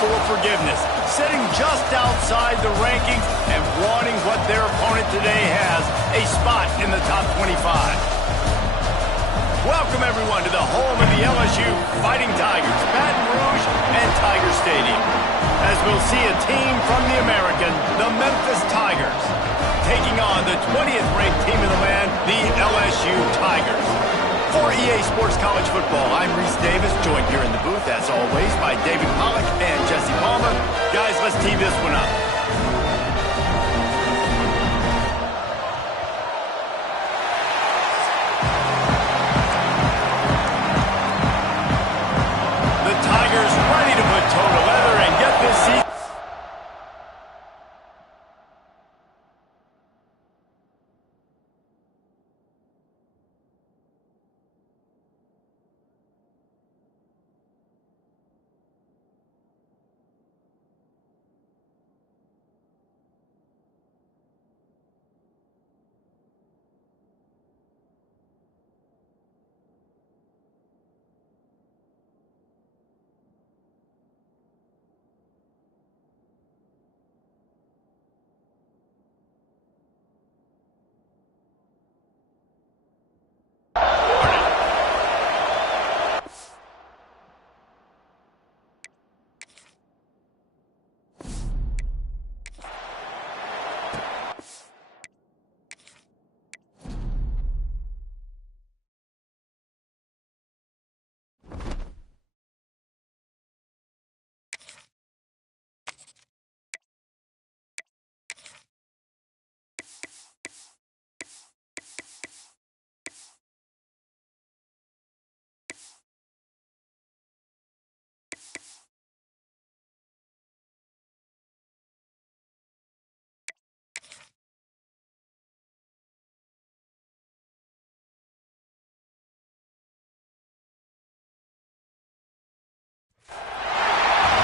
for forgiveness, sitting just outside the rankings and wanting what their opponent today has, a spot in the top 25. Welcome, everyone, to the home of the LSU Fighting Tigers, Baton Rouge and Tiger Stadium, as we'll see a team from the American, the Memphis Tigers, taking on the 20th ranked team in the land, the LSU Tigers. For EA Sports College Football, I'm Reese Davis, joined here in the booth, as always, by David Pollack and Jesse Palmer. Guys, let's tee this one up. The Tigers ready to put toe to leather and get this season.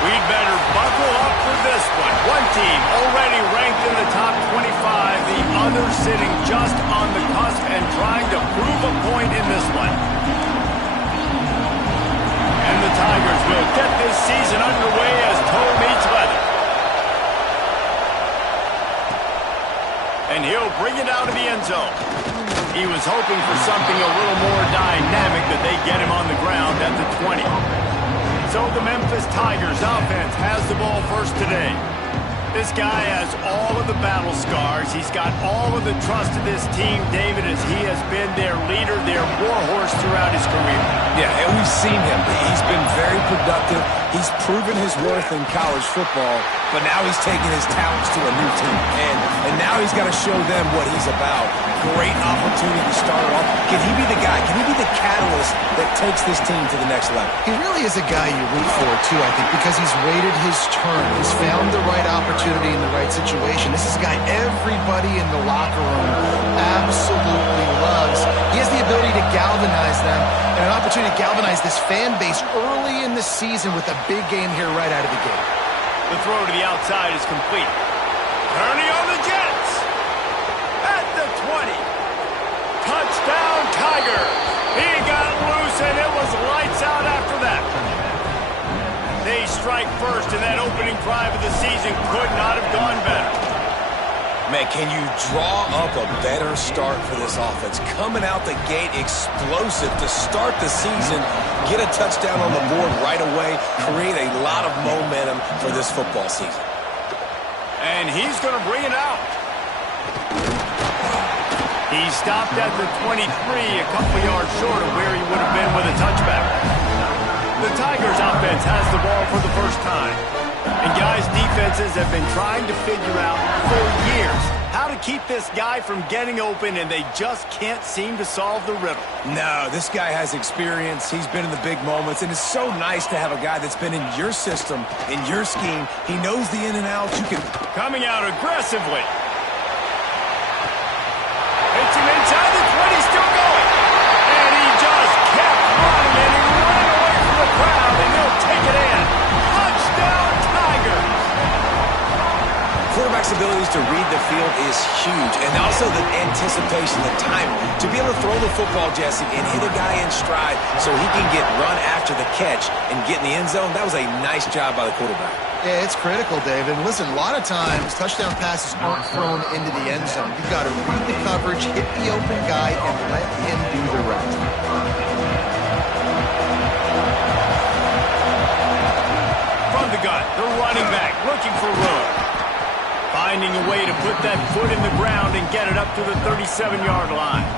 We'd better buckle up for this one. One team already ranked in the top 25, the other sitting just on the cusp and trying to prove a point in this one. And the Tigers will get this season underway as toe meets leather. And he'll bring it out of the end zone. He was hoping for something a little more dynamic, that they get him on the ground at the 20. So the Memphis Tigers offense has the ball first today. This guy has all of the battle scars. He's got all of the trust of this team, David, as he has been their leader, their warhorse throughout his career. Yeah, and we've seen him. He's been very productive. He's proven his worth in college football, but now he's taking his talents to a new team. And now he's got to show them what he's about. Great opportunity to start off. Can he be the guy? Can he be the catalyst that takes this team to the next level? He really is a guy you root for, too, I think, because he's waited his turn. He's found the right opportunity in the right situation. This is a guy everybody in the locker room absolutely loves. He has the ability to galvanize them and an opportunity to galvanize this fan base early in the season with a big game here right out of the gate. The throw to the outside is complete. Turning on the Jets. At the 20. Touchdown, Tigers. He got loose, and it was lights out after that. They strike first, and that opening drive of the season could not have gone better. Man, can you draw up a better start for this offense? Coming out the gate explosive to start the season, get a touchdown on the board right away, create a lot of momentum for this football season. And he's going to bring it out. He stopped at the 23, a couple yards short of where he would have been with a touchback. The Tigers offense has the ball for the first time. And guys, defenses have been trying to figure out for years how to keep this guy from getting open, and they just can't seem to solve the riddle. No, this guy has experience. He's been in the big moments, and it's so nice to have a guy that's been in your system, in your scheme. He knows the in and outs. You can... Coming out aggressively. Hits him inside the 20, still going. And he just kept running, and he ran away from the crowd, and he'll take it in. Touchdown, Tigers! Quarterback flexibility to read the field is huge. And also the anticipation, the timing. To be able to throw the football, Jesse, and hit a guy in stride so he can get run after the catch and get in the end zone, that was a nice job by the quarterback. Yeah, it's critical, Dave. And listen, a lot of times, touchdown passes aren't thrown into the end zone. You've got to read the coverage, hit the open guy, and let him do the rest. From the gun, the running back looking for room. Finding a way to put that foot in the ground and get it up to the 37-yard line.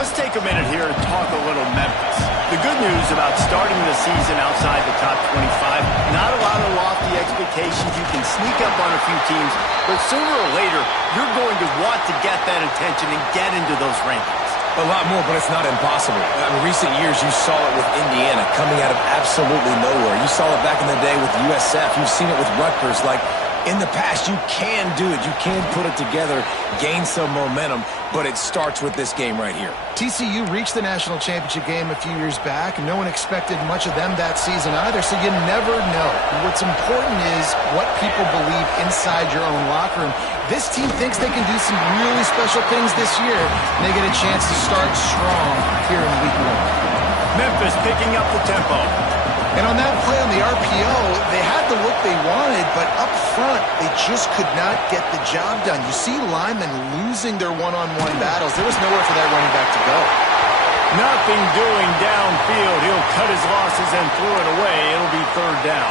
Let's take a minute here and talk a little Memphis. The good news about starting the season outside the top 25, not a lot of lofty expectations. You can sneak up on a few teams, but sooner or later, you're going to want to get that attention and get into those rankings. A lot more, but it's not impossible. In recent years, you saw it with Indiana coming out of absolutely nowhere. You saw it back in the day with USF. You've seen it with Rutgers. Like, in the past, you can do it. You can put it together, gain some momentum, but it starts with this game right here. TCU reached the national championship game a few years back, and no one expected much of them that season either, so you never know. What's important is what people believe inside your own locker room. This team thinks they can do some really special things this year, and they get a chance to start strong here in week 1. Memphis picking up the tempo. And on that play on the RPO, they had the look they wanted, but up front, they just could not get the job done. You see linemen losing their one-on-one battles. There was nowhere for that running back to go. Nothing doing downfield. He'll cut his losses and throw it away. It'll be third down.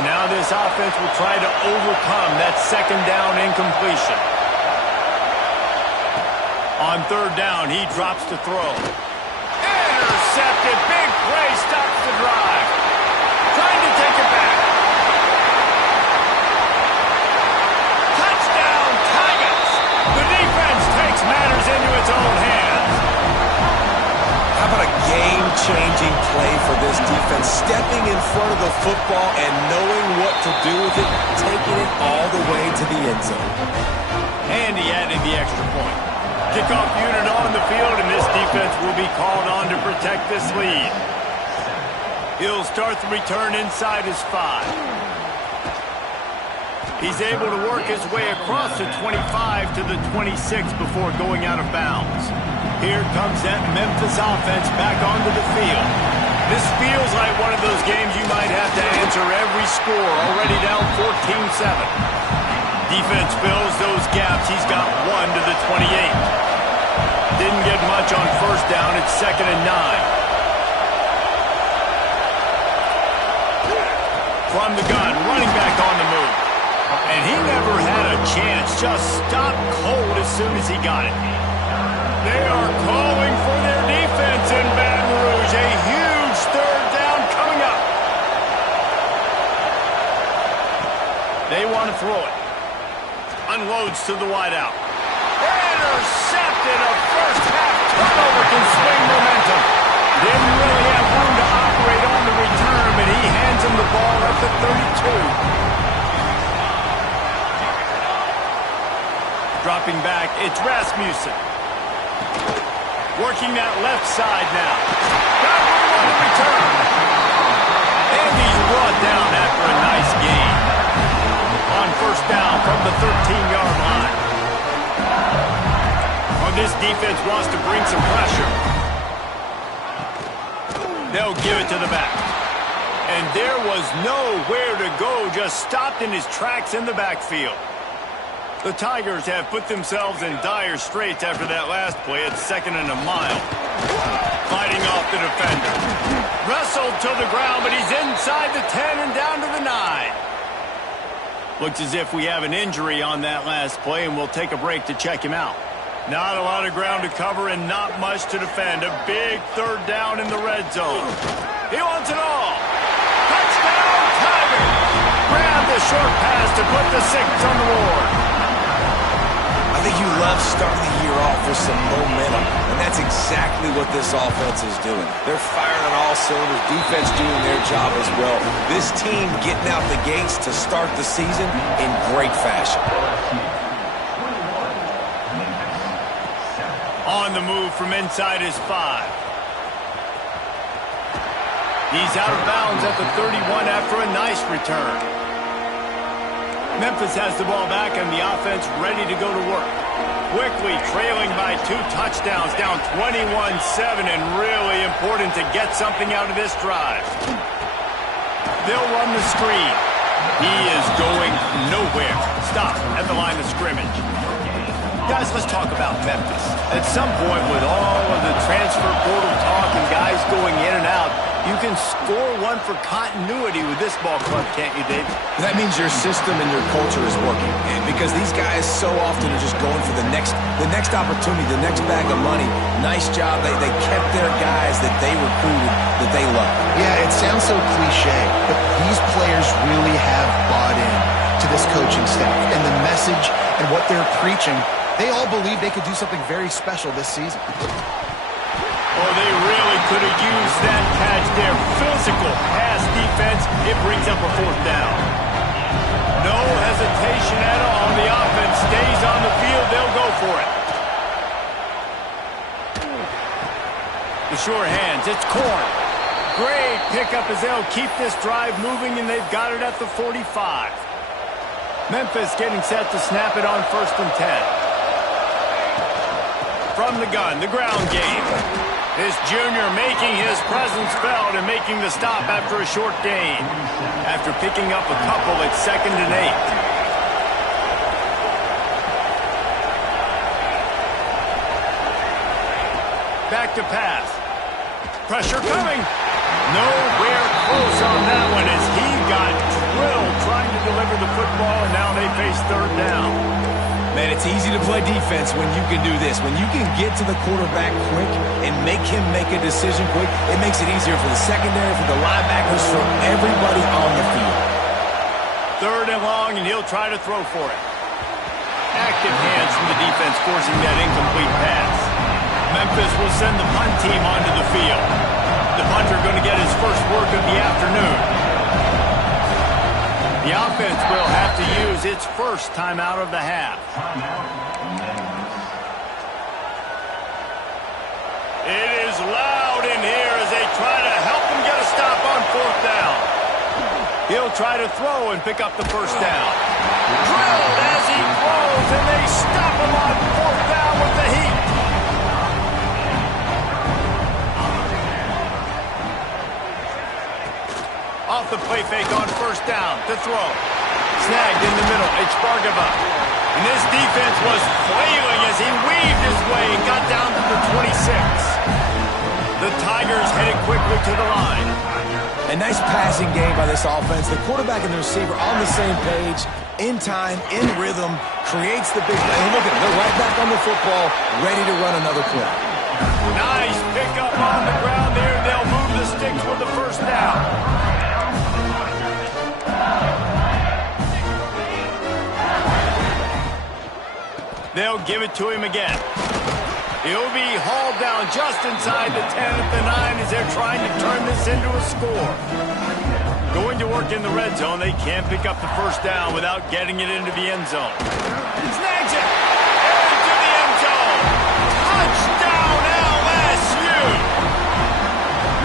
And now this offense will try to overcome that second down incompletion. On third down, he drops to throw. Intercepted. Big play. Stops the drive. Trying to take it back. Touchdown, Tigers. The defense takes matters into its own hands. How about a game-changing play for this defense? Stepping in front of the football and knowing what to do with it, taking it all the way to the end zone. And he added the extra point. Kickoff unit on the field, and this defense will be called on to protect this lead. He'll start the return inside his 5. He's able to work his way across the 25 to the 26 before going out of bounds. Here comes that Memphis offense back onto the field. This feels like one of those games you might have to answer every score, already down 14-7. Defense fills those gaps. He's got 1 to the 28. Didn't get much on first down. It's 2nd and 9. From the gun, running back on the move. And he never had a chance. Just stopped cold as soon as he got it. They are calling for their defense in Baton Rouge. A huge third down coming up. They want to throw it. Unloads to the wideout. Intercepted. A first-half turnover can swing momentum. Didn't really have room to operate on the return, but he hands him the ball at the 32. Dropping back, it's Rasmussen. Working that left side now. Got room on the return. And he's brought down after a nice gain. On first down from the 13-yard line. Well, this defense wants to bring some pressure. They'll give it to the back. And there was nowhere to go, just stopped in his tracks in the backfield. The Tigers have put themselves in dire straits after that last play. It's 2nd and a mile. Fighting off the defender. Wrestled to the ground, but he's inside the 10 and down to the 9. Looks as if we have an injury on that last play, and we'll take a break to check him out. Not a lot of ground to cover and not much to defend. A big third down in the red zone. He wants it all. Touchdown, Tigers! Grab the short pass to put the 6 on the board. I think you love starting the year off with some momentum, and that's exactly what this offense is doing. They're firing on all cylinders, defense doing their job as well. This team getting out the gates to start the season in great fashion. On the move from inside his 5. He's out of bounds at the 31 after a nice return. Memphis has the ball back and the offense ready to go to work. Quickly trailing by 2 touchdowns, down 21-7, and really important to get something out of this drive. They'll run the screen. He is going nowhere. Stop at the line of scrimmage. Guys, let's talk about Memphis. At some point, with all of the transfer portal talk and guys going in and out, you can score one for continuity with this ball club, can't you, Dave? That means your system and your culture is working. And because these guys so often are just going for the next opportunity, the next bag of money. Nice job. They kept their guys that they recruited, that they love. Yeah, it sounds so cliche, but these players really have bought in to this coaching staff and the message and what they're preaching. They all believe they could do something very special this season. Oh, they really could have used that catch there. Physical pass defense. It brings up a 4th down. No hesitation at all. The offense stays on the field. They'll go for it. The sure hands. It's Corn. Great pickup as they'll keep this drive moving, and they've got it at the 45. Memphis getting set to snap it on 1st and 10. From the gun, the ground game. This junior making his presence felt and making the stop after a short gain. After picking up a couple, it's 2nd and 8. Back to pass. Pressure coming. Nowhere close on that one as he got drilled trying to deliver the football, and now they face 3rd down. Man, it's easy to play defense when you can do this. When you can get to the quarterback quick and make him make a decision quick, it makes it easier for the secondary, for the linebackers, for everybody on the field. 3rd and long, and he'll try to throw for it. Active hands from the defense forcing that incomplete pass. Memphis will send the punt team onto the field. The punter going to get his first work of the afternoon. The offense will have to use its first timeout of the half. It is loud in here as they try to help him get a stop on 4th down. He'll try to throw and pick up the 1st down. Drilled as he throws, and they stop him on 4th down with the heat. Off the play fake on 1st down to throw. Snagged in the middle. It's Bargava. And this defense was flailing as he weaved his way and got down to the 26. The Tigers headed quickly to the line. A nice passing game by this offense. The quarterback and the receiver on the same page, in time, in rhythm, creates the big play. And look at them. They're right back on the football, ready to run another play. Nice pickup on the ground there. They'll move the sticks with the 1st down. They'll give it to him again. He'll be hauled down just inside the 10 at the 9 as they're trying to turn this into a score. Going to work in the red zone. They can't pick up the 1st down without getting it into the end zone. Snags it. Into the end zone. Touchdown LSU.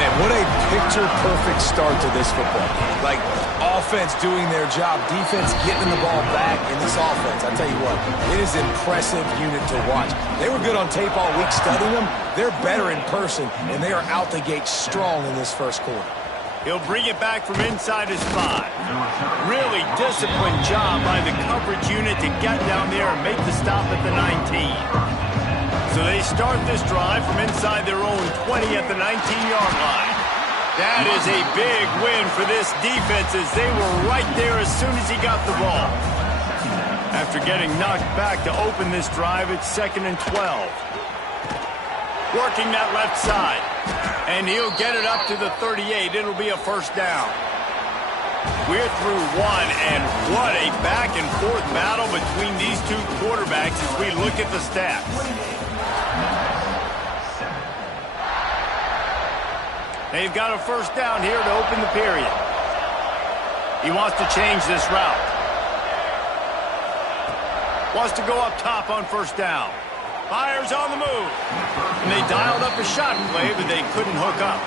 Man, what a picture-perfect start to this football game. Like, offense doing their job, defense getting the ball back in this offense. I tell you what, it is an impressive unit to watch. They were good on tape all week studying them. They're better in person, and they are out the gate strong in this 1st quarter. He'll bring it back from inside his 5. Really disciplined job by the coverage unit to get down there and make the stop at the 19. So they start this drive from inside their own 20 at the 19-yard line. That is a big win for this defense as they were right there as soon as he got the ball. After getting knocked back to open this drive, it's 2nd and 12. Working that left side. And he'll get it up to the 38. It'll be a 1st down. We're through 1, and what a back-and-forth battle between these 2 quarterbacks as we look at the stats. They've got a 1st down here to open the period. He wants to change this route. Wants to go up top on 1st down. Fires on the move. And they dialed up a shot play, but they couldn't hook up.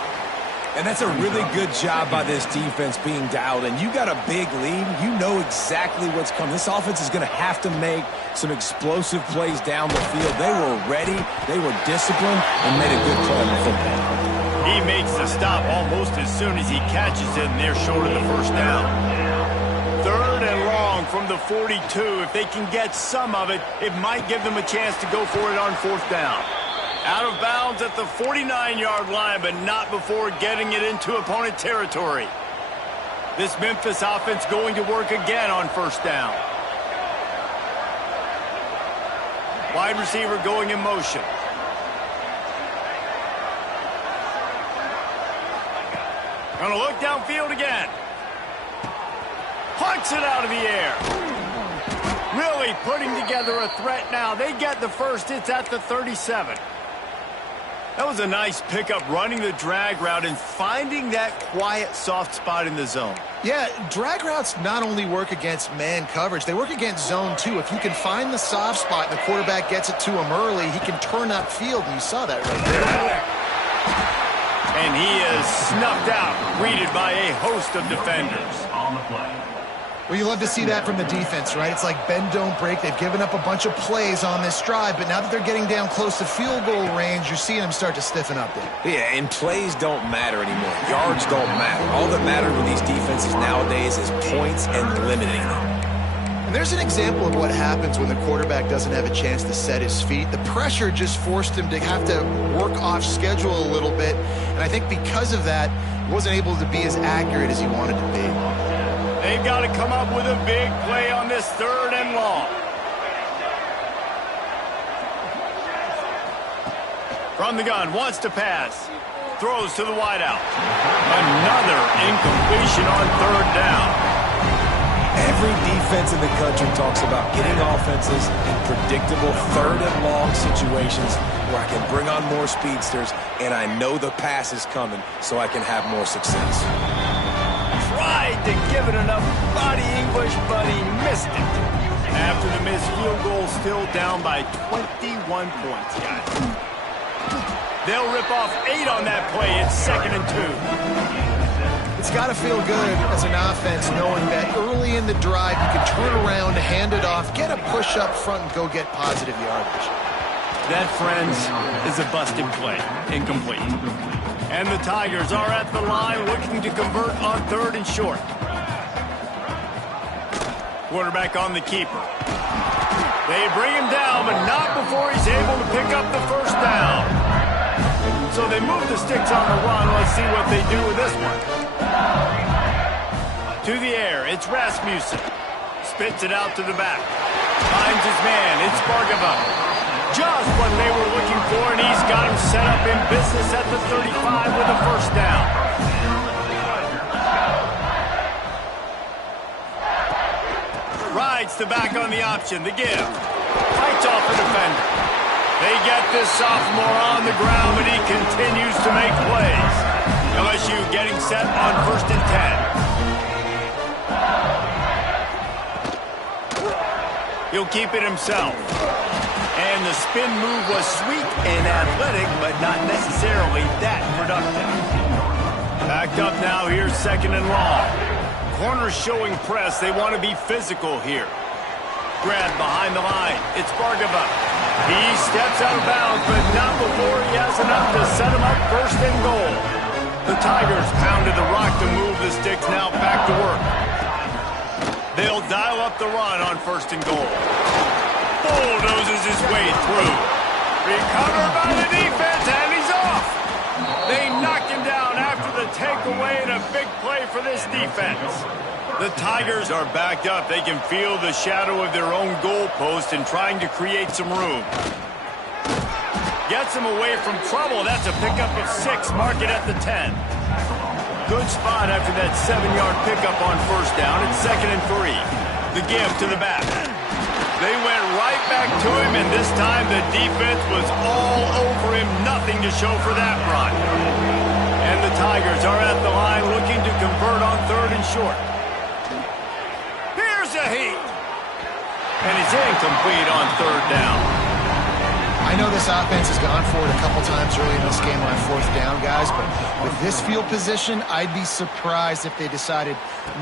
And that's a really good job by this defense being dialed in. You got a big lead. You know exactly what's coming. This offense is going to have to make some explosive plays down the field. They were ready, they were disciplined, and made a good play on the football. He makes the stop almost as soon as he catches it, and they're short of the first down. 3rd and long from the 42. If they can get some of it, it might give them a chance to go for it on 4th down. Out of bounds at the 49-yard line, but not before getting it into opponent territory. This Memphis offense going to work again on 1st down. Wide receiver going in motion. Gonna look downfield again. Punts it out of the air. Really putting together a threat now. They get the first. It's at the 37. That was a nice pickup, running the drag route and finding that quiet, soft spot in the zone. Yeah, drag routes not only work against man coverage, they work against zone too. If you can find the soft spot and the quarterback gets it to him early, he can turn upfield, and you saw that right there. And he is snuffed out, greeted by a host of defenders. On the play. Well, you love to see that from the defense, right? It's like bend, don't break. They've given up a bunch of plays on this drive, but now that they're getting down close to field goal range, you're seeing them start to stiffen up there. Yeah, and plays don't matter anymore. Yards don't matter. All that matters with these defenses nowadays is points and limiting them. And there's an example of what happens when the quarterback doesn't have a chance to set his feet. The pressure just forced him to have to work off schedule a little bit, and I think because of that, he wasn't able to be as accurate as he wanted to be. They've got to come up with a big play on this 3rd and long. From the gun, wants to pass. Throws to the wideout. Another incompletion on 3rd down. Every defense in the country talks about getting offenses in predictable 3rd and long situations where I can bring on more speedsters and I know the pass is coming so I can have more success. Tried to give it enough body English, but he missed it. After the missed field goal, still down by 21 points, guys. They'll rip off 8 on that play. It's 2nd and 2. It's got to feel good as an offense knowing that early in the drive you can turn around, hand it off, get a push up front, and go get positive yardage. That, friends, is a busted play. Incomplete. And the Tigers are at the line looking to convert on 3rd and short. Quarterback on the keeper. They bring him down, but not before he's able to pick up the 1st down. So they move the sticks on the run. Let's see what they do with this one. To the air, it's Rasmussen. Spits it out to the back. Finds his man, it's Bargava. Just what they were looking for, and he's got him set up in business at the 35 with a 1st down. Rides the back on the option, the give. Fights off the defender. They get this sophomore on the ground, but he continues to make plays. LSU getting set on 1st and 10. He'll keep it himself. And the spin move was sweet and athletic, but not necessarily that productive. Backed up now, here's 2nd and long. Corners showing press. They want to be physical here. Grab behind the line. It's Bargava. He steps out of bounds, but not before he has enough to set him up 1st and goal. The Tigers pounded the rock to move the sticks, now back to work. They'll dial up the run on 1st and goal. Bulldozes his way through. Recovered by the defense, and he's off. They knock him down after the takeaway, and a big play for this defense. The Tigers are backed up. They can feel the shadow of their own goalpost and trying to create some room. Gets him away from trouble. That's a pickup of 6. Mark it at the 10. Good spot after that 7-yard pickup on 1st down. It's 2nd and 3. The give to the back. They went right back to him, and this time the defense was all over him. Nothing to show for that run. And the Tigers are at the line looking to convert on 3rd and short. Here's a heat. And it's incomplete on 3rd down. I know this offense has gone for it a couple times early in this game on 4th down, guys, but with this field position, I'd be surprised if they decided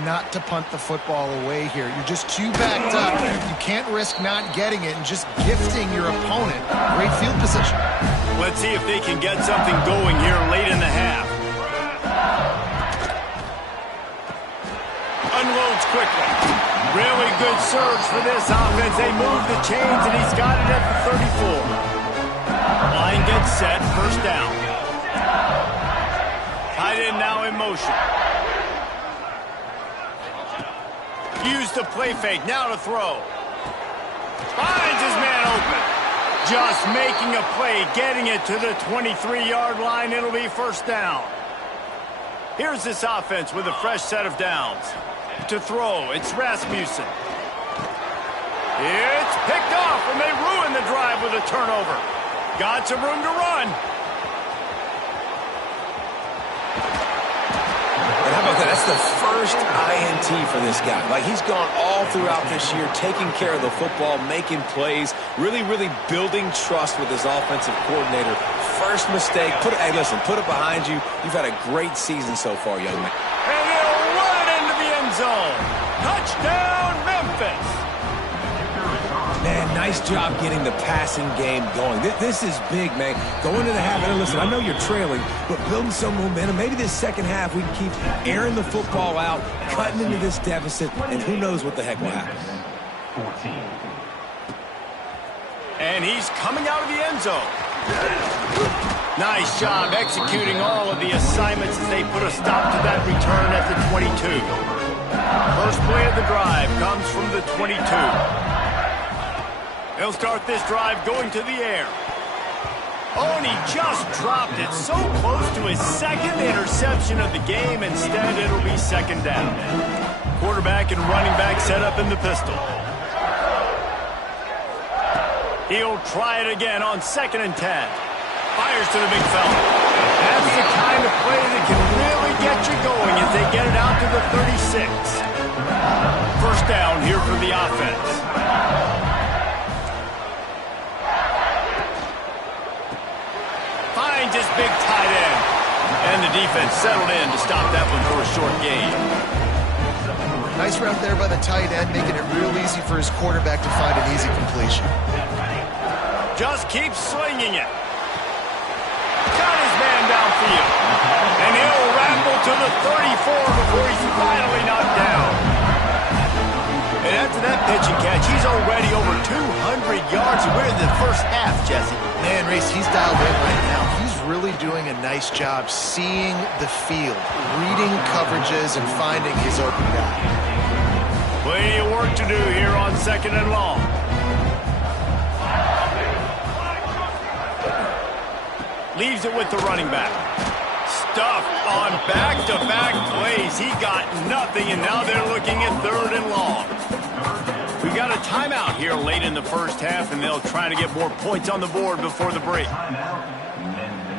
not to punt the football away here. You're just too backed up. You can't risk not getting it and just gifting your opponent great field position. Let's see if they can get something going here late in the half. Unloads quickly. Really good surge for this offense. They move the chains, and he's got it at the 34. Line gets set, first down. Tight end now in motion. Use the play fake, now to throw. Finds his man open. Just making a play, getting it to the 23-yard line. It'll be first down. Here's this offense with a fresh set of downs. To throw, it's Rasmussen. It's picked off, and they ruin the drive with a turnover. Got some room to run. And how about that? That's the first INT for this guy. Like, he's gone all throughout this year, taking care of the football, making plays, really, really building trust with his offensive coordinator. First mistake, hey, listen, put it behind you. You've had a great season so far, young man. And he'll run it into the end zone. Touchdown, Memphis. Man, nice job getting the passing game going. This is big, man. Going into the half, and listen, I know you're trailing, but building some momentum. Maybe this second half we can keep airing the football out, cutting into this deficit, and who knows what the heck will happen. And he's coming out of the end zone. Nice job executing all of the assignments as they put a stop to that return at the 22. First play of the drive comes from the 22. They'll start this drive going to the air. Oh, and he just dropped it so close to his second interception of the game. Instead, it'll be second down. Quarterback and running back set up in the pistol. He'll try it again on 2nd and 10. Fires to the big fella. That's the kind of play that can really get you going as they get it out to the 36. First down here for the offense. Finds his big tight end. And the defense settled in to stop that one for a short gain. Nice route there by the tight end, making it real easy for his quarterback to find an easy completion. Just keep slinging it. Got his man downfield. And he'll ramble to the 34 before he's finally knocked down. And after that pitch and catch, he's already over 200 yards. We're in the first half, Jesse. Man, Race, he's dialed in right now. He's really doing a nice job seeing the field, reading coverages, and finding his open guy. Plenty of work to do here on 2nd and long. Leaves it with the running back. Stuffed on back-to-back plays. He got nothing, and now they're looking at 3rd and long. We got a timeout here late in the first half, and they'll try to get more points on the board before the break.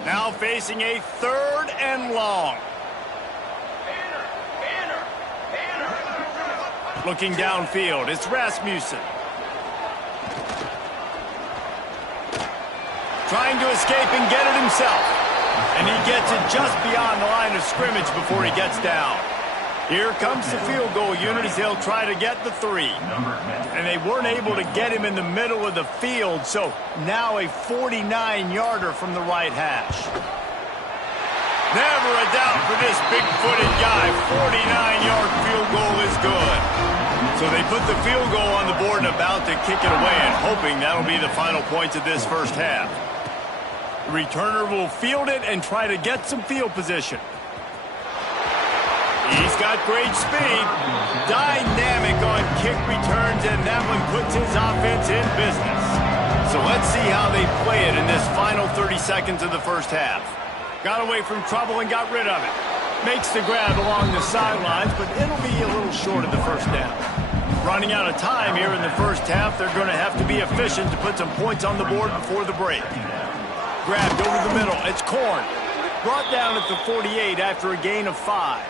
Now facing a 3rd and long. Looking downfield, it's Rasmussen. Trying to escape and get it himself. And he gets it just beyond the line of scrimmage before he gets down. Here comes the field goal unit as they'll try to get the 3. And they weren't able to get him in the middle of the field, so now a 49-yarder from the right hash. Never a doubt for this big-footed guy. 49-yard field goal is good. So they put the field goal on the board and about to kick it away, and hoping that'll be the final points of this first half. The returner will field it and try to get some field position. He's got great speed, dynamic on kick returns, and that one puts his offense in business. So let's see how they play it in this final 30 seconds of the first half. Got away from trouble and got rid of it. Makes the grab along the sidelines, but it'll be a little short of the first down. Running out of time here in the first half, they're going to have to be efficient to put some points on the board before the break. Grabbed over the middle. It's Korn. Brought down at the 48 after a gain of 5.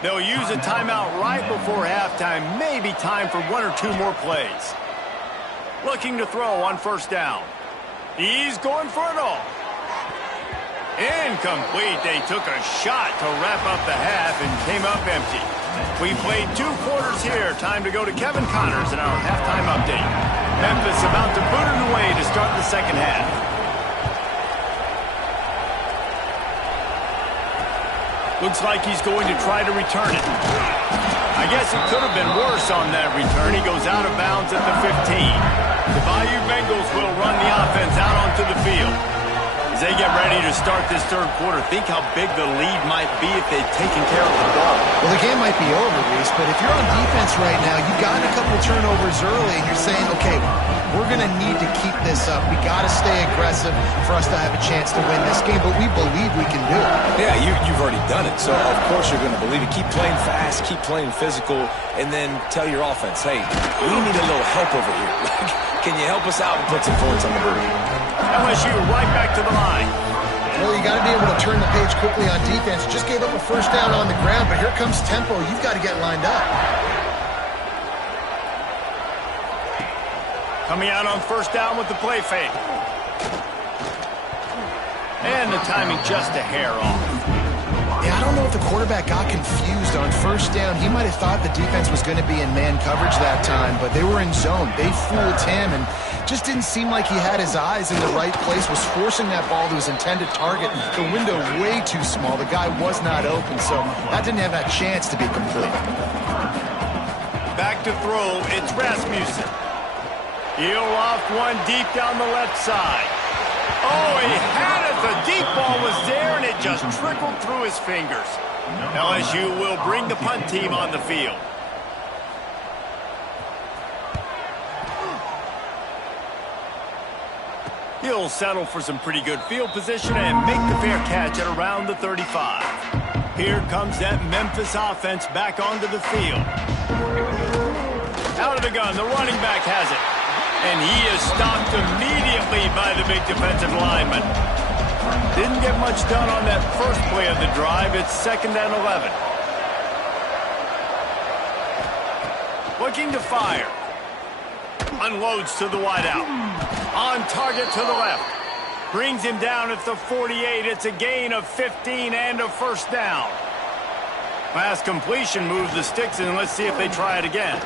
They'll use a timeout right before halftime. Maybe time for 1 or 2 more plays. Looking to throw on first down. He's going for it all. Incomplete. They took a shot to wrap up the half and came up empty. We played 2 quarters here. Time to go to Kevin Connors in our halftime update. Memphis about to boot it away to start the second half. Looks like he's going to try to return it. I guess it could have been worse on that return. He goes out of bounds at the 15. The Bayou Bengals will run the offense out onto the field. As they get ready to start this third quarter, think how big the lead might be if they'd taken care of the ball. Well, the game might be over, Reese, but if you're on defense right now, you've gotten a couple turnovers early, and you're saying, okay, we're going to need to keep this up. We got to stay aggressive for us to have a chance to win this game, but we believe we can do it. Yeah, you've already done it, so of course you're going to believe it. Keep playing fast, keep playing physical, and then tell your offense, hey, we need a little help over here. Can you help us out and put some points on the board? LSU right back to the line. Well, you got to be able to turn the page quickly on defense. Just gave up a first down on the ground, but here comes tempo. You've got to get lined up. Coming out on first down with the play fake. And the timing just a hair off. Yeah, I don't know if the quarterback got confused on first down. He might have thought the defense was going to be in man coverage that time, but they were in zone. They fooled him and just didn't seem like he had his eyes in the right place, was forcing that ball to his intended target. The window way too small. The guy was not open, so that didn't have that chance to be complete. Back to throw, it's Rasmussen. He'll loft one deep down the left side. Oh, he had it. The deep ball was there, and it just trickled through his fingers. LSU will bring the punt team on the field. He'll settle for some pretty good field position and make the fair catch at around the 35. Here comes that Memphis offense back onto the field. Out of the gun, the running back has it. And he is stopped immediately by the big defensive lineman. Didn't get much done on that first play of the drive. It's 2nd and 11. Looking to fire. Unloads to the wideout. On target to the left. Brings him down at the 48. It's a gain of 15 and a first down. Pass completion moves the sticks, and let's see if they try it again.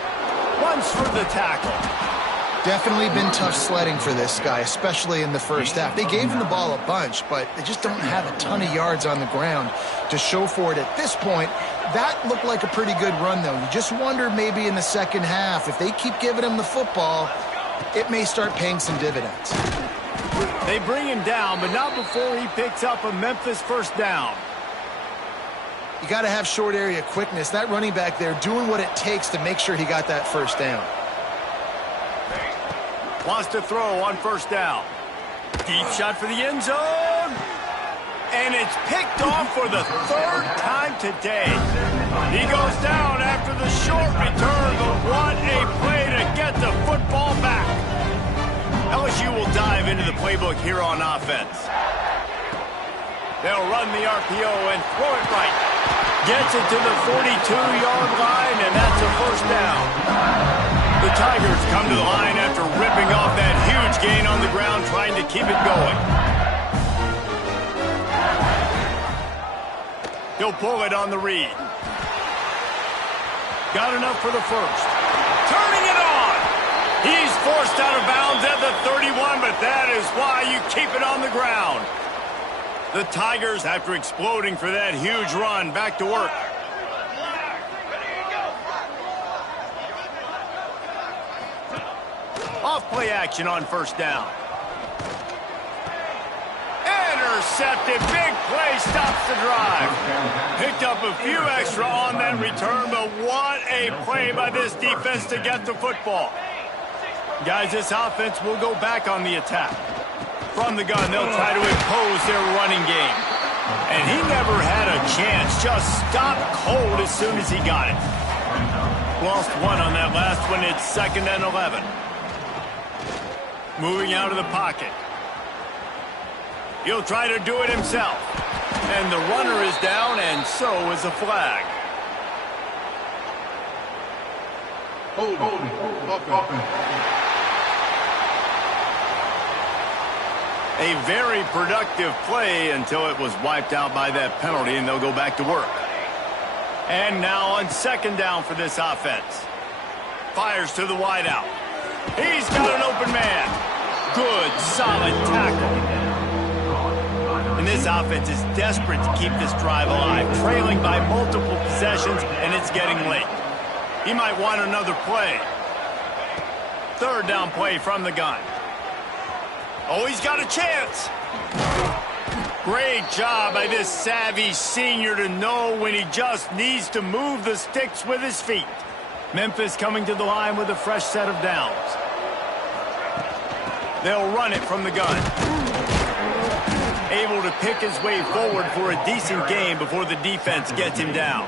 Runs for the tackle. Definitely been tough sledding for this guy, especially in the first half. They gave him the ball a bunch, but they just don't have a ton of yards on the ground to show for it at this point. That looked like a pretty good run, though. You just wonder maybe in the second half, if they keep giving him the football, it may start paying some dividends. They bring him down, but not before he picks up a Memphis first down. You got to have short area quickness. That running back there doing what it takes to make sure he got that first down. Wants to throw on first down. Deep shot for the end zone. And it's picked off for the 3rd time today. He goes down after the short return, but what a play to get the football back. LSU will dive into the playbook here on offense. They'll run the RPO and throw it right. Gets it to the 42-yard line, and that's a first down. The Tigers come to the line after ripping off that huge gain on the ground, trying to keep it going. He'll pull it on the read. Got enough for the first. Turning it on. He's forced out of bounds at the 31, but that is why you keep it on the ground. The Tigers, after exploding for that huge run, back to work. Off-play action on first down. Intercepted. Big play stops the drive. Picked up a few extra on that return, but what a play by this defense to get the football. Guys, this offense will go back on the attack. From the gun, they'll try to impose their running game. And he never had a chance. Just stopped cold as soon as he got it. Lost one on that last one. It's 2nd and 11. Moving out of the pocket. He'll try to do it himself. And the runner is down, and so is a flag. A very productive play until it was wiped out by that penalty, and they'll go back to work. And now on second down for this offense. Fires to the wideout. He's got an open man. Good, solid tackle. And this offense is desperate to keep this drive alive, trailing by multiple possessions, and it's getting late. He might want another play. Third down play from the gun. Oh, he's got a chance. Great job by this savvy senior to know when he just needs to move the sticks with his feet. Memphis coming to the line with a fresh set of downs. They'll run it from the gun. Able to pick his way forward for a decent gain before the defense gets him down.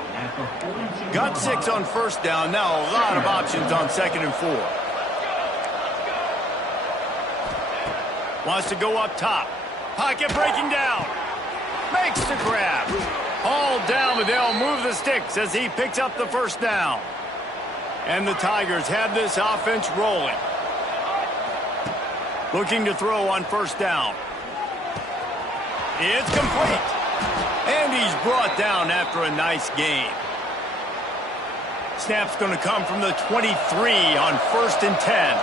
Got 6 on first down. Now a lot of options on 2nd and 4. Wants to go up top. Pocket breaking down. Makes the grab. All down, but they'll move the sticks as he picks up the first down. And the Tigers have this offense rolling. Looking to throw on first down. It's complete. And he's brought down after a nice gain. Snap's going to come from the 23 on 1st and 10.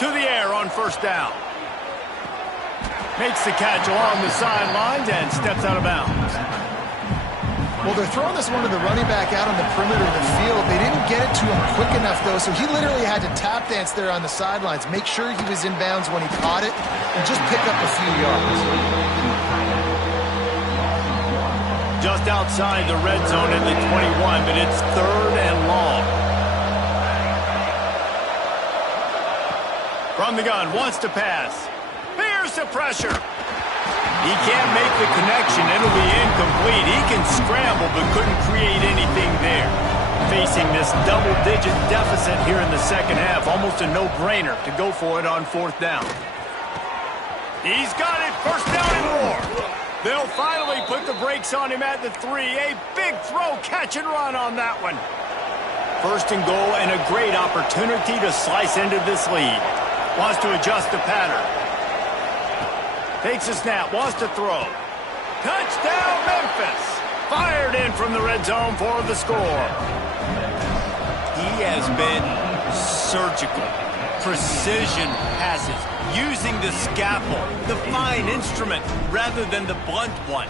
To the air on first down. Makes the catch along the sidelines and steps out of bounds. Well, they're throwing this one to the running back out on the perimeter of the field. They didn't get it to him quick enough, though, so he literally had to tap dance there on the sidelines, make sure he was in bounds when he caught it, and just pick up a few yards. Just outside the red zone at the 21, but it's 3rd and long. From the gun, wants to pass. Here's the pressure. He can't make the connection. It'll be incomplete. He can scramble, but couldn't create anything there. Facing this double-digit deficit here in the second half, almost a no-brainer to go for it on 4th down. He's got it. First down and more. They'll finally put the brakes on him at the 3. A big throw, catch and run on that one. 1st and goal, and a great opportunity to slice into this lead. Wants to adjust the pattern. Takes a snap, wants to throw. Touchdown, Memphis! Fired in from the red zone for the score. He has been surgical. Precision passes. Using the scalpel, the fine instrument, rather than the blunt one.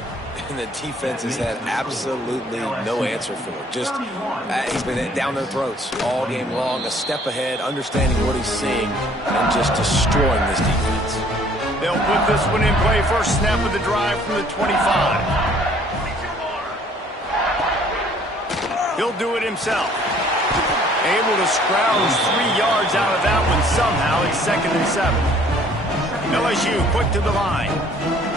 And the defense has had absolutely no answer for it. Just, he's been down their throats all game long, a step ahead, understanding what he's seeing, and just destroying this defense. They'll put this one in play. First snap of the drive from the 25. He'll do it himself. Able to scrounge 3 yards out of that one somehow. It's 2nd and 7. LSU quick to the line.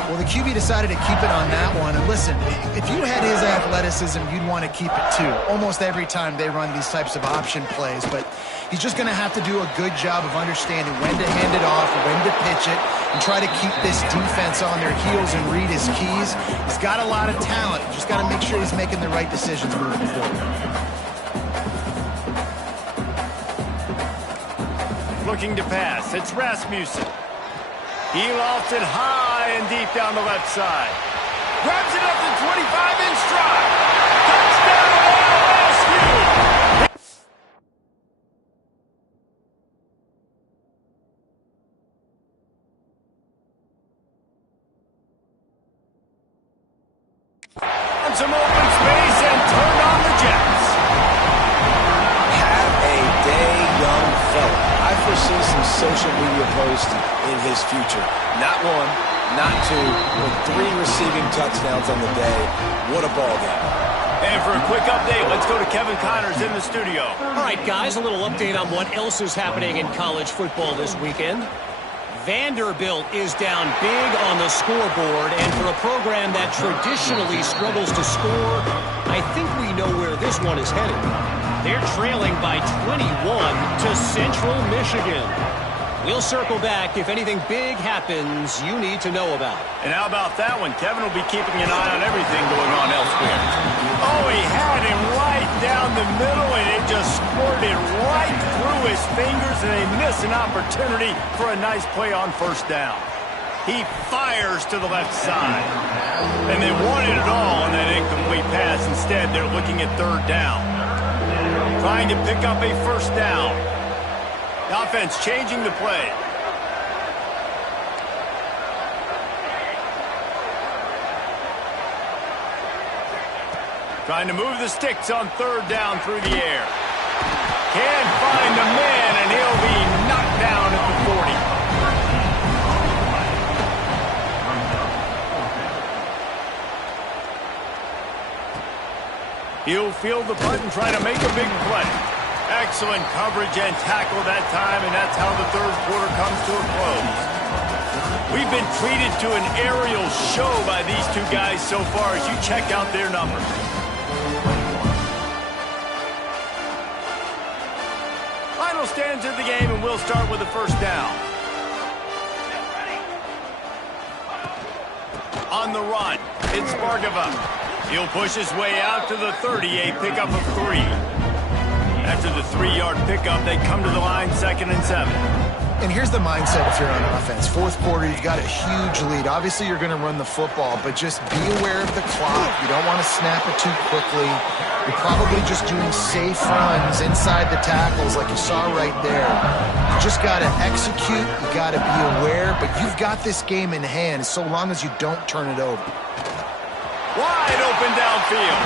Well, the QB decided to keep it on that one. And listen, if you had his athleticism, you'd want to keep it too. Almost every time they run these types of option plays. But he's just going to have to do a good job of understanding when to hand it off, when to pitch it, and try to keep this defense on their heels and read his keys. He's got a lot of talent. Just got to make sure he's making the right decisions moving forward. Looking to pass. It's Rasmussen. He lofts it high and deep down the left side. Grabs it up to 25 in stride. Touchdown, LSU! On some open space and turned on the Jets. Have a day, young fella. I foresee some social media posts in his future. Not 1, not 2, but 3 receiving touchdowns on the day. What a ball game. And for a quick update, let's go to Kevin Connors in the studio. All right, guys, a little update on what else is happening in college football this weekend. Vanderbilt is down big on the scoreboard, and for a program that traditionally struggles to score, I think we know where this one is headed. They're trailing by 21 to Central Michigan. We'll circle back if anything big happens you need to know about. And how about that one? Kevin will be keeping an eye on everything going on elsewhere. Oh, he had him right down the middle, and it just squirted right through his fingers, and they miss an opportunity for a nice play on first down. He fires to the left side. And they wanted it all on that incomplete pass. Instead, they're looking at third down. Trying to pick up a first down. The offense changing the play. Trying to move the sticks on third down through the air. Can't find the man, and he'll be knocked down at the 40. He'll field the punt and try to make a big play. Excellent coverage and tackle that time, and that's how the third quarter comes to a close. We've been treated to an aerial show by these two guys so far as you check out their numbers. Final stands of the game, and we'll start with the first down. On the run, it's Bargava. He'll push his way out to the 30, a pickup of 3. After the 3-yard pickup, they come to the line 2nd and 7. And here's the mindset if you're on offense. Fourth quarter, you've got a huge lead. Obviously, you're going to run the football, but just be aware of the clock. You don't want to snap it too quickly. You're probably just doing safe runs inside the tackles like you saw right there. You just got to execute. You got to be aware, but you've got this game in hand so long as you don't turn it over. Wide open downfield.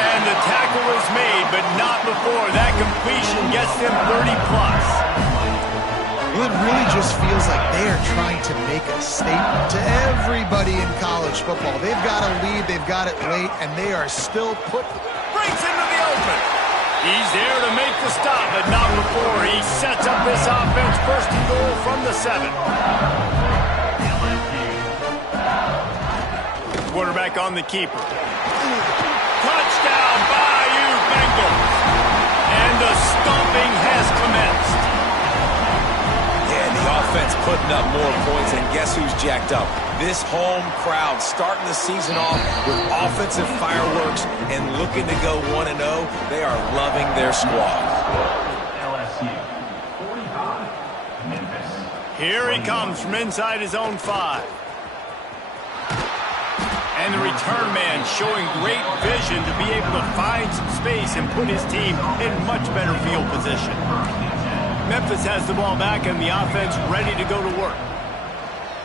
And the tackle is made, but not before that completion gets them 30-plus. Well, it really just feels like they are trying to make a statement to everybody in college football. They've got a lead, they've got it late, and they are still Breaks into the open. He's there to make the stop, but not before he sets up this offense. First and goal from the 7. Quarterback on the keeper. Touchdown, Bayou Bengals. And the stomping has commenced. Yeah, the offense putting up more points, and guess who's jacked up? This home crowd starting the season off with offensive fireworks and looking to go 1-0. They are loving their squad. LSU, 45, Memphis. Here he comes from inside his own 5. And the return man showing great vision to be able to find some space and put his team in much better field position. Memphis has the ball back and the offense ready to go to work.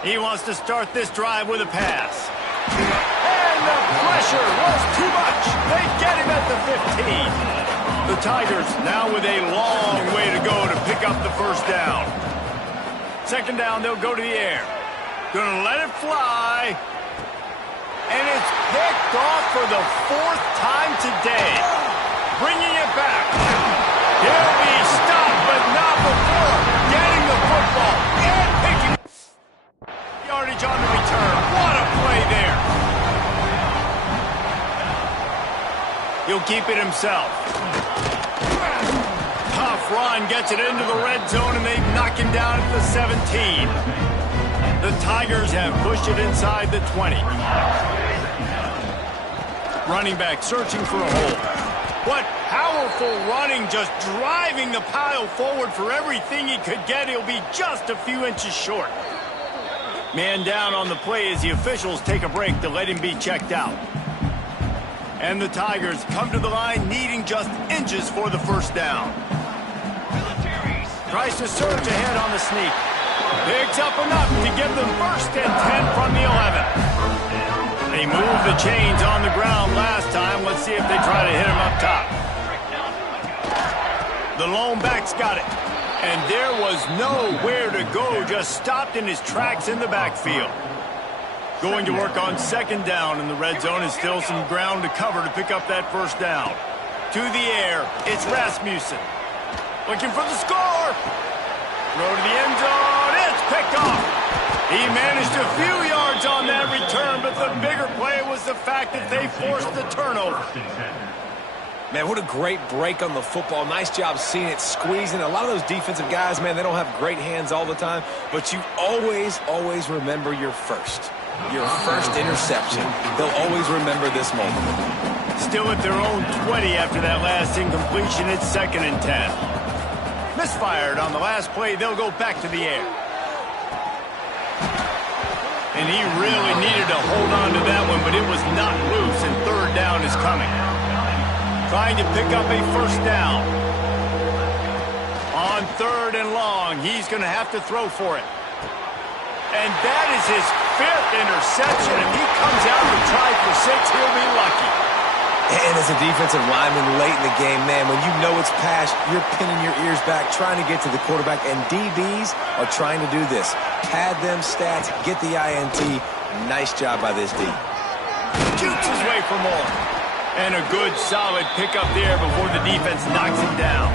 He wants to start this drive with a pass. And the pressure was too much. They get him at the 15. The Tigers now with a long way to go to pick up the first down. Second down, they'll go to the air. Gonna let it fly. And it's picked off for the 4th time today. Bringing it back. He'll be stopped, but not before getting the football and picking yardage on the return. What a play there. He'll keep it himself. Tough run, gets it into the red zone, and they knock him down at the 17. The Tigers have pushed it inside the 20. Running back searching for a hole. What powerful running, just driving the pile forward for everything he could get. He'll be just a few inches short. Man down on the play as the officials take a break to let him be checked out. And the Tigers come to the line needing just inches for the first down. Tries to surge ahead on the sneak. Picks up enough to give them 1st and 10 from the 11. They moved the chains on the ground last time. Let's see if they try to hit him up top. The lone back's got it. And there was nowhere to go, just stopped in his tracks in the backfield. Going to work on second down, and the red zone is still some ground to cover to pick up that first down. To the air, it's Rasmussen. Looking for the score. Throw to the end zone, it's picked off. He managed a few yards on that return, but the bigger play was the fact that they forced the turnover. Man, what a great break on the football. Nice job seeing it squeezing. A lot of those defensive guys, man, they don't have great hands all the time, but you always remember your first interception. They'll always remember this moment. Still at their own 20 after that last incompletion. It's 2nd and 10. Misfired on the last play. They'll go back to the air. And he really needed to hold on to that one, but it was not loose, and 3rd down is coming. Trying to pick up a 1st down. On 3rd and long, he's going to have to throw for it. And that is his 5th interception. If he comes out to try for 6, he'll be lucky. And as a defensive lineman late in the game, man, when you know it's past, you're pinning your ears back, trying to get to the quarterback, and DBs are trying to do this. Pad them stats, get the INT. Nice job by this D. Shoots his way for more. And a good, solid pick up there before the defense knocks him down.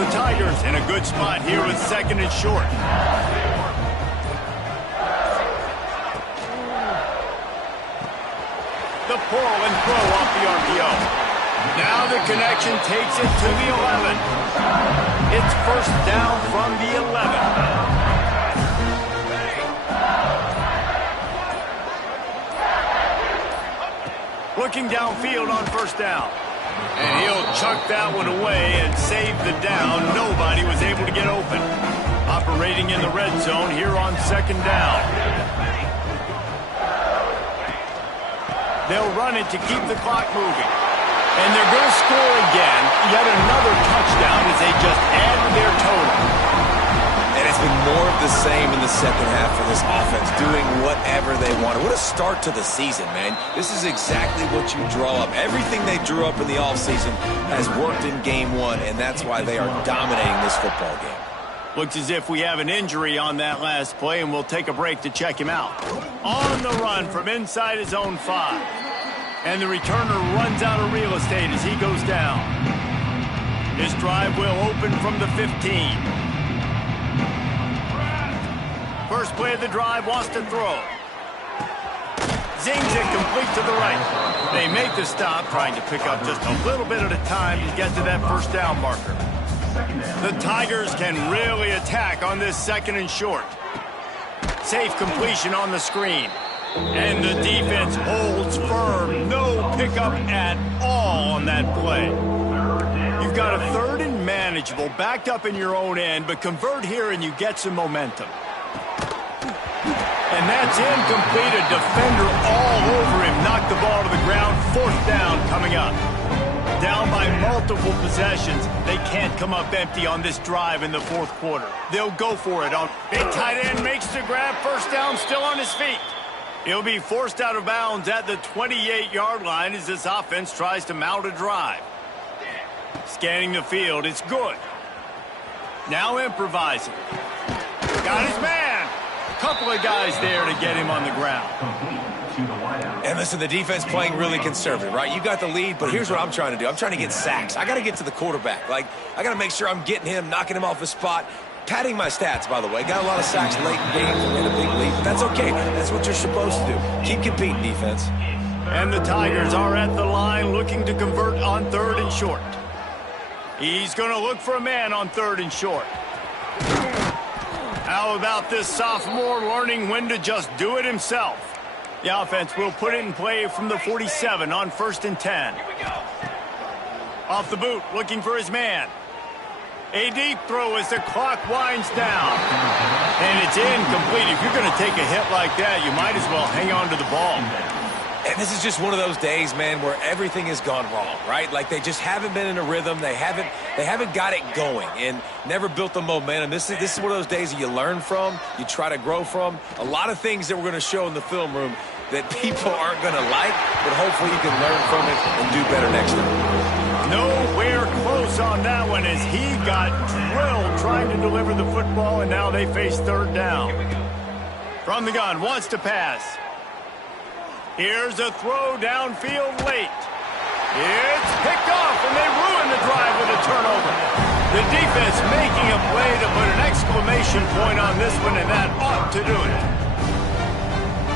The Tigers in a good spot here with 2nd and short. The pull and throw off the RPO. Now the connection takes it to the 11. It's 1st down from the 11. Looking downfield on 1st down. And he'll chuck that one away and save the down. Nobody was able to get open. Operating in the red zone here on 2nd down. They'll run it to keep the clock moving. And they're going to score again. Yet another touchdown as they just add to their total. And it's been more of the same in the 2nd half for this offense, doing whatever they wanted. What a start to the season, man. This is exactly what you draw up. Everything they drew up in the offseason has worked in game 1, and that's why they are dominating this football game. Looks as if we have an injury on that last play, and we'll take a break to check him out. On the run from inside his own 5. And the returner runs out of real estate as he goes down. His drive will open from the 15. First play of the drive, wants to throw. Zings it complete to the right. They make the stop, trying to pick up just a little bit at a time to get to that 1st down marker. The Tigers can really attack on this 2nd and short. Safe completion on the screen. And the defense holds firm. No pickup at all on that play. You've got a 3rd and manageable, backed up in your own end, but convert here and you get some momentum. And that's incomplete. A defender all over him. Knocked the ball to the ground. 4th down coming up. Down by multiple possessions. They can't come up empty on this drive in the 4th quarter. They'll go for it. Big tight end makes the grab. 1st down, still on his feet. He'll be forced out of bounds at the 28-yard line as this offense tries to mount a drive. Scanning the field, it's good. Now improvising. Got his man. A couple of guys there to get him on the ground. And listen, the defense playing really conservative, right? You got the lead, but here's what I'm trying to do. I'm trying to get sacks. I got to get to the quarterback. I got to make sure I'm getting him, knocking him off his spot. Padding my stats, by the way. Got a lot of sacks late in games and a big lead, but that's okay. That's what you're supposed to do. Keep competing, defense. And the Tigers are at the line looking to convert on 3rd and short. He's going to look for a man on 3rd and short. How about this sophomore learning when to just do it himself? The offense will put it in play from the 47 on 1st and 10. Off the boot, looking for his man. A deep throw as the clock winds down. And it's incomplete. If you're going to take a hit like that, you might as well hang on to the ball. And this is just one of those days, man, where everything has gone wrong, right? Like they just haven't been in a rhythm. They haven't got it going and never built the momentum. This is one of those days that you learn from, you try to grow from. A lot of things that we're going to show in the film room that people aren't going to like, but hopefully you can learn from it and do better next time. Nowhere close on that one as he got drilled trying to deliver the football, and now they face 3rd down. From the gun, wants to pass. Here's a throw downfield late. It's picked off, and they ruin the drive with a turnover. The defense making a play to put an exclamation point on this one, and that ought to do it.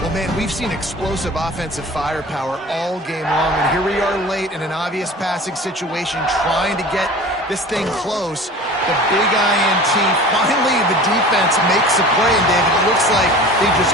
Well, man, we've seen explosive offensive firepower all game long, and here we are late in an obvious passing situation trying to get this thing close. The big INT, finally the defense makes a play, and David, it looks like they just